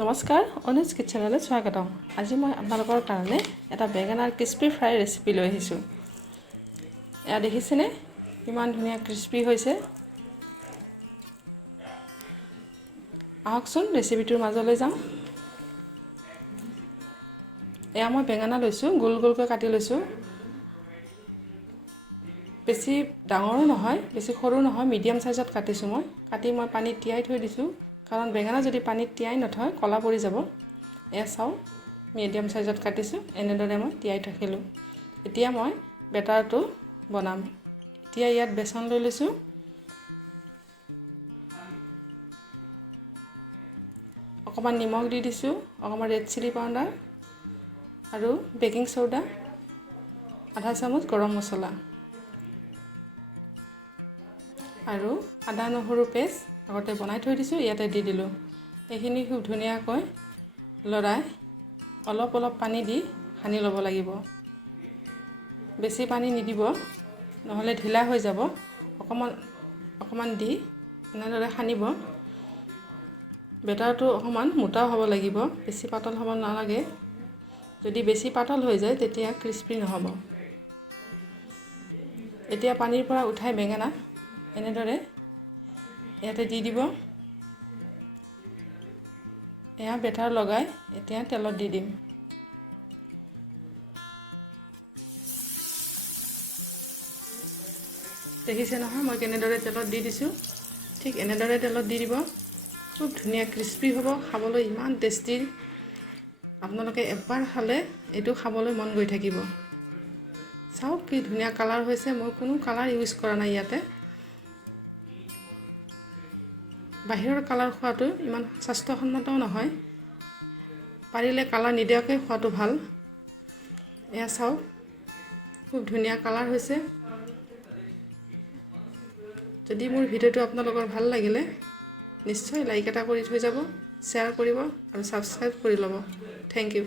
নমস্কাৰ, অনুজ কিটচেনলৈ স্বাগতম। আজি মই আপোনালোকৰ কাৰণে এটা বেঙেনাৰ ক্ৰিস্পি ফ্ৰাই ৰেচিপি লৈ আহিছোঁ। এয়া দেখিছেনে কিমান ধুনীয়া ক্ৰিস্পি হৈছে। আহকচোন ৰেচিপিটোৰ মাজলৈ যাওঁ। এয়া মই বেঙেনা লৈছোঁ, গোল গোলকৈ কাটি লৈছোঁ। বেছি ডাঙৰো নহয়, বেছি সৰু নহয়, মিডিয়াম চাইজত কাটিছোঁ মই। কাটি মই পানীত তিয়াই থৈ দিছোঁ, কাৰণ বেঙেনা যদি পানীত তিয়াই নথয় ক'লা পৰি যাব। এয়া চাওঁ, মিডিয়াম চাইজত কাটিছোঁ, এনেদৰে মই তিয়াই ৰাখিলোঁ। এতিয়া মই বেটাৰটো বনাম। এতিয়া ইয়াত বেচন লৈ লৈছোঁ। অকণমান নিমখ দি দিছোঁ, অকণমান ৰেড চিলি পাউডাৰ আৰু বেকিং চ'ডা, আধা চামুচ গৰম মছলা আৰু আদা নহৰু পেষ্ট আগতে বনাই থৈ দিছোঁ, ইয়াতে দি দিলোঁ। এইখিনি খুব ধুনীয়াকৈ লৰাই অলপ অলপ পানী দি সানি ল'ব লাগিব। বেছি পানী নিদিব, নহ'লে ঢিলা হৈ যাব। অকণমান অকণমান দি এনেদৰে সানিব। বেটাৰটো অকণমান মোটাও হ'ব লাগিব, বেছি পাতল হ'ব নালাগে। যদি বেছি পাতল হৈ যায় তেতিয়া ক্ৰিস্পি নহ'ব। এতিয়া পানীৰ পৰা উঠাই বেঙেনা এনেদৰে ইয়াতে দি দিব। এয়া বেটাৰ লগাই এতিয়া তেলত দি দিম। দেখিছে নহয় মই কেনেদৰে তেলত দি দিছোঁ। ঠিক এনেদৰে তেলত দি দিব। খুব ধুনীয়া ক্ৰিস্পি হ'ব, খাবলৈ ইমান টেষ্টি। আপোনালোকে এবাৰ খালে এইটো খাবলৈ মন গৈ থাকিব। চাওক কি ধুনীয়া কালাৰ হৈছে। মই কোনো কালাৰ ইউজ কৰা নাই ইয়াতে। বাহিৰৰ কালাৰ খোৱাটো ইমান স্বাস্থ্যসন্মতও নহয়। পাৰিলে কালাৰ নিদিয়াকৈ খোৱাটো ভাল। এয়া চাওক খুব ধুনীয়া কালাৰ হৈছে। যদি মোৰ ভিডিঅ'টো আপোনালোকৰ ভাল লাগিলে নিশ্চয় লাইক এটা কৰি থৈ যাব, শ্বেয়াৰ কৰিব আৰু ছাবস্ক্ৰাইব কৰি ল'ব। Thank U.